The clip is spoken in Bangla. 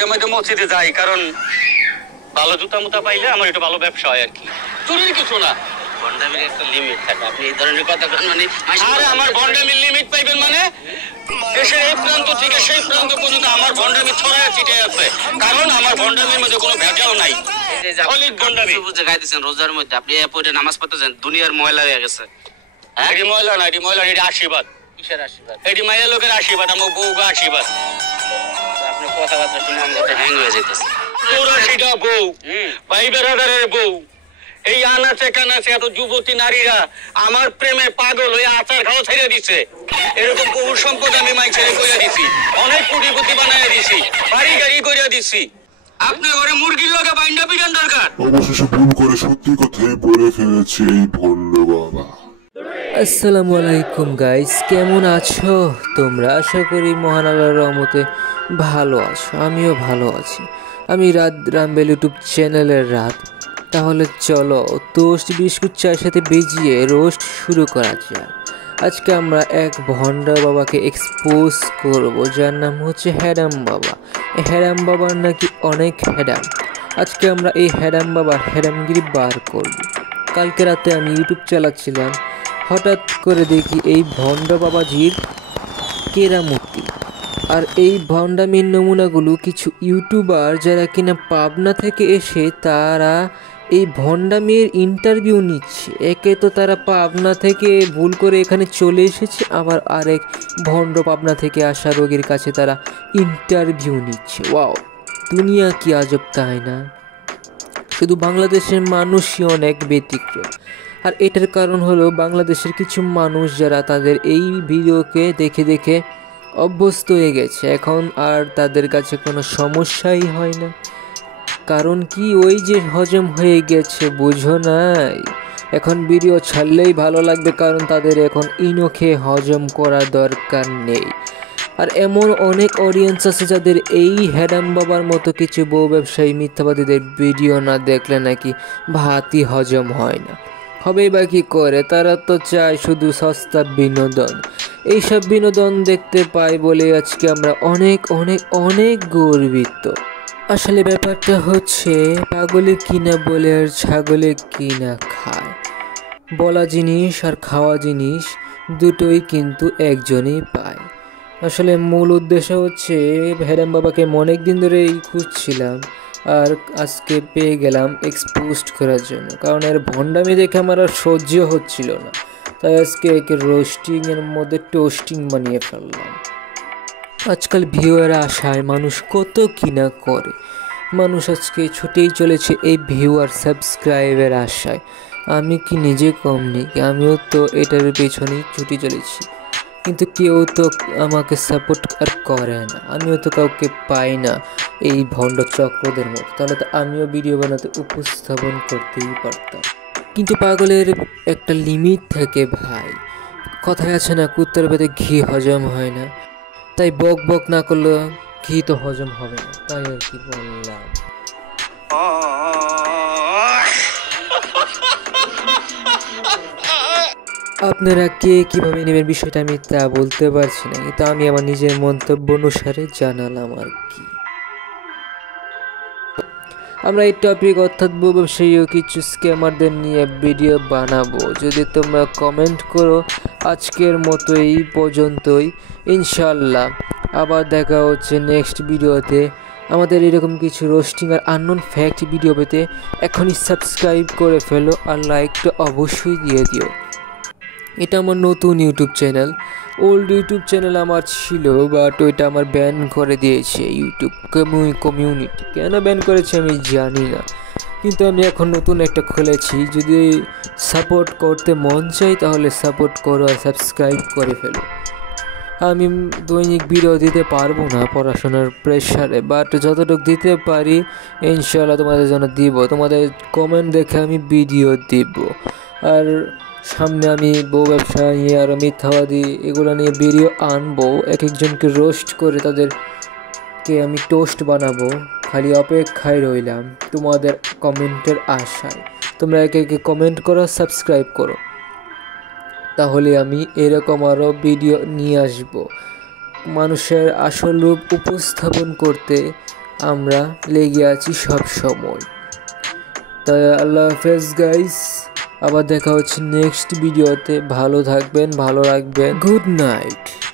মাঝে মাঝে মসজিদে যাই, কারণ ভালো জুতা মুতা পাইলে আমার একটু ভালো ব্যবসা হয় আর কি। চুরির কিছু না, ভন্ডামির একটা লিমিট থাকে। আপনি এই ধরনের কথা মানে আরে আমার ভন্ডামির লিমিট পাইবেন মানে দেশের এই প্রান্ত থেকে সেই প্রান্ত পর্যন্ত আমার ভন্ডামি ছড়ায় ছিটে আছে, কারণ আমার ভন্ডামির মধ্যে কোনো ভেজাল নাই। বুঝে গাইতেছেন রোজার মধ্যে আপনি পড়ে নামাজ পড়তেছেন, দুনিয়ার ময়লা হয়ে গেছে। এটি ময়লা না, এটি ময়লা, এটি আশীর্বাদ। কিসের আশীর্বাদ? এটি মায়ের লোকের আশীর্বাদ, আমার বউকে আশীর্বাদ। আপনার কথাবার্তা শুনে আমাদের হ্যাং হয়ে যেতেছে। 84টা বউ, ভাই বেড়াদারের বউ, এই আনাচে কানাচে এত যুবতী নারীরা আমার প্রেমে পাগল হয়ে আচার খাওয়া ছেড়ে দিচ্ছে। এরকম বহু সম্পদ আমি মাই ছেড়ে করে দিছি, অনেক কোটিপতি বানায় দিছি, বাড়ি গাড়ি করে দিছি। আপনি ঘরে মুরগির লোকে বাইন্ডা পিটান দরকার। অবশেষে ভুল করে সত্যি কথাই বলে ফেলেছে এই ভণ্ড বাবা। আসসালামু আলাইকুম গাইস, কেমন আছো তোমরা? আশা করি মহান আল্লাহর রহমতে ভালো আছো, আমিও ভালো আছি। আমি রাত রামবেল ইউটিউব চ্যানেলের রাত। তাহলে চলো টোস্ট বিস্কুট চায়ের সাথে ভিজিয়ে রোস্ট শুরু করা যাক। আজকে আমরা এক ভণ্ড বাবাকে এক্সপোজ করব, যার নাম হচ্ছে হ্যাডাম বাবা। এই হ্যাডাম বাবার নাকি অনেক হ্যাডাম। আজকে আমরা এই হ্যাডাম বাবার হ্যাডামগিরি বার করব। কালকে রাতে আমি ইউটিউব চালাচ্ছিলাম, হঠাৎ করে দেখি এই ভণ্ড বাবাজির কেরামতি। আর এই ভণ্ডামির নমুনাগুলো কিছু ইউটিউবার যারা কিনা পাবনা থেকে এসে তারা এই ভণ্ডামির ইন্টারভিউ নিচ্ছে। একে তো তারা পাবনা থেকে ভুল করে এখানে চলে এসেছে, আবার আরেক ভণ্ড পাবনা থেকে আসা রোগীর কাছে তারা ইন্টারভিউ নিচ্ছে। ওয়াও, দুনিয়া কি আজব, তাই না? শুধু বাংলাদেশের মানুষই অনেক ব্যতিক্রম। আর এটার কারণ হলো বাংলাদেশের কিছু মানুষ যারা তাদের এই ভিডিওকে দেখে দেখে অভ্যস্ত হয়ে গেছে, এখন আর তাদের কাছে কোনো সমস্যাই হয় না। কারণ কি, ওই যে হজম হয়ে গেছে, বুঝো নাই? এখন ভিডিও ছাড়লেই ভালো লাগবে, কারণ তাদের এখন ইনো খেয়ে হজম করার দরকার নেই। আর এমন অনেক অডিয়েন্স আছে যাদের এই হ্যাডাম বাবার মতো কিছু বউ ব্যবসায়ী মিথ্যাবাদীদের ভিডিও না দেখলে নাকি ভাতই হজম হয় না। হবেই বা কী করে, তারা তো চায় শুধু সস্তা বিনোদন। এইসব বিনোদন দেখতে পাই বলে আজকে আমরা অনেক অনেক অনেক গর্বিত। আসলে ব্যাপারটা হচ্ছে, পাগলে কিনা বলে আর ছাগলে কিনা খায়। বলা জিনিস আর খাওয়া জিনিস দুটোই কিন্তু একজনই পায়। আসলে মূল উদ্দেশ্য হচ্ছে, হ্যাডাম বাবাকে অনেক দিন ধরেই খুঁজছিলাম, আর আজকে পেয়ে গেলাম এক্সপোজড করার জন্য। কারণ এর ভণ্ডামি দেখে আমার আর সহ্য হচ্ছিল না, তাই আজকে একে রোস্টিংয়ের মধ্যে টোস্টিং বানিয়ে ফেললাম। আজকাল ভিউয়ার আশায় মানুষ কত কিনা করে, মানুষ আজকে ছুটেই চলেছে এই ভিউয়ার সাবস্ক্রাইবের আশায়। আমি কি নিজে কম নেই? আমিও তো এটার পেছনেই ছুটে চলেছি, কিন্তু কেউ তো আমাকে সাপোর্ট আর করে না। আমিও তো কাউকে পাই না এই ভণ্ড চক্রদের মতো, তাহলে তো আমিও ভিডিও বানাতে উপস্থাপন করতেই পারতাম। কিন্তু পাগলের একটা লিমিট থাকে ভাই। কথায় আছে না, কুত্তার পেটে ঘি হজম হয় না, তাই বক বক না করলে ঘি তো হজম হবে না, তাই আর কি বললাম। আপনারা কে কিভাবে নেবেন বিষয়টা আমি তা বলতে পারছি না, কিন্তু আমি আমার নিজের মন্তব্য অনুসারে জানালাম আর কি। আমরা এই টপিক অর্থাৎ বউ ব্যবসায়ী ও কিছু স্ক্যামারদের নিয়ে ভিডিও বানাবো। যদি তোমরা কমেন্ট করো, আজকের মতো এই পর্যন্তই। ইনশাল্লাহ আবার দেখা হচ্ছে নেক্সট ভিডিওতে। আমাদের এরকম কিছু রোস্টিং আর আননোন ফ্যাক্ট ভিডিও পেতে এখনই সাবস্ক্রাইব করে ফেলো, আর লাইকটা অবশ্যই দিয়ে দিও। এটা আমার নতুন YouTube channel. Old YouTube channel আমার ছিল, বাট ওইটা আমার ব্যান করে দিয়েছে ইউটিউব কমিউনিটি। কেন ব্যান করেছে আমি জানি না, কিন্তু আমি এখন নতুন একটা খুলেছি। যদি সাপোর্ট করতে মন চাই তাহলে সাপোর্ট করো আর সাবস্ক্রাইব করে ফেলো। আমি দৈনিক ভিডিও দিতে পারবো না পড়াশোনার প্রেশারে, বাট যতটুকু দিতে পারি ইনশাল্লাহ তোমাদের জন্য দিব। তোমাদের কমেন্ট দেখে আমি ভিডিও দিব। আর সামনে আমি বউ ব্যবসা নিয়ে আরও মিথ্যাবাদী এগুলো নিয়ে ভিডিও আনবো। এক একজনকে রোস্ট করে তাদেরকে আমি টোস্ট বানাবো। খালি অপেক্ষায় রইলাম তোমাদের কমেন্টের আশায়। তোমরা একে একে কমেন্ট করো, সাবস্ক্রাইব করো, তাহলে আমি এরকম আরও ভিডিও নিয়ে আসব। মানুষের আসল রূপ উপস্থাপন করতে আমরা লেগে আছি সব সময়। তাই আল্লাহ হাফেজ গাইস, আবার দেখা হচ্ছে নেক্সট ভিডিওতে। ভালো থাকবেন, ভালো রাখবেন। Good night.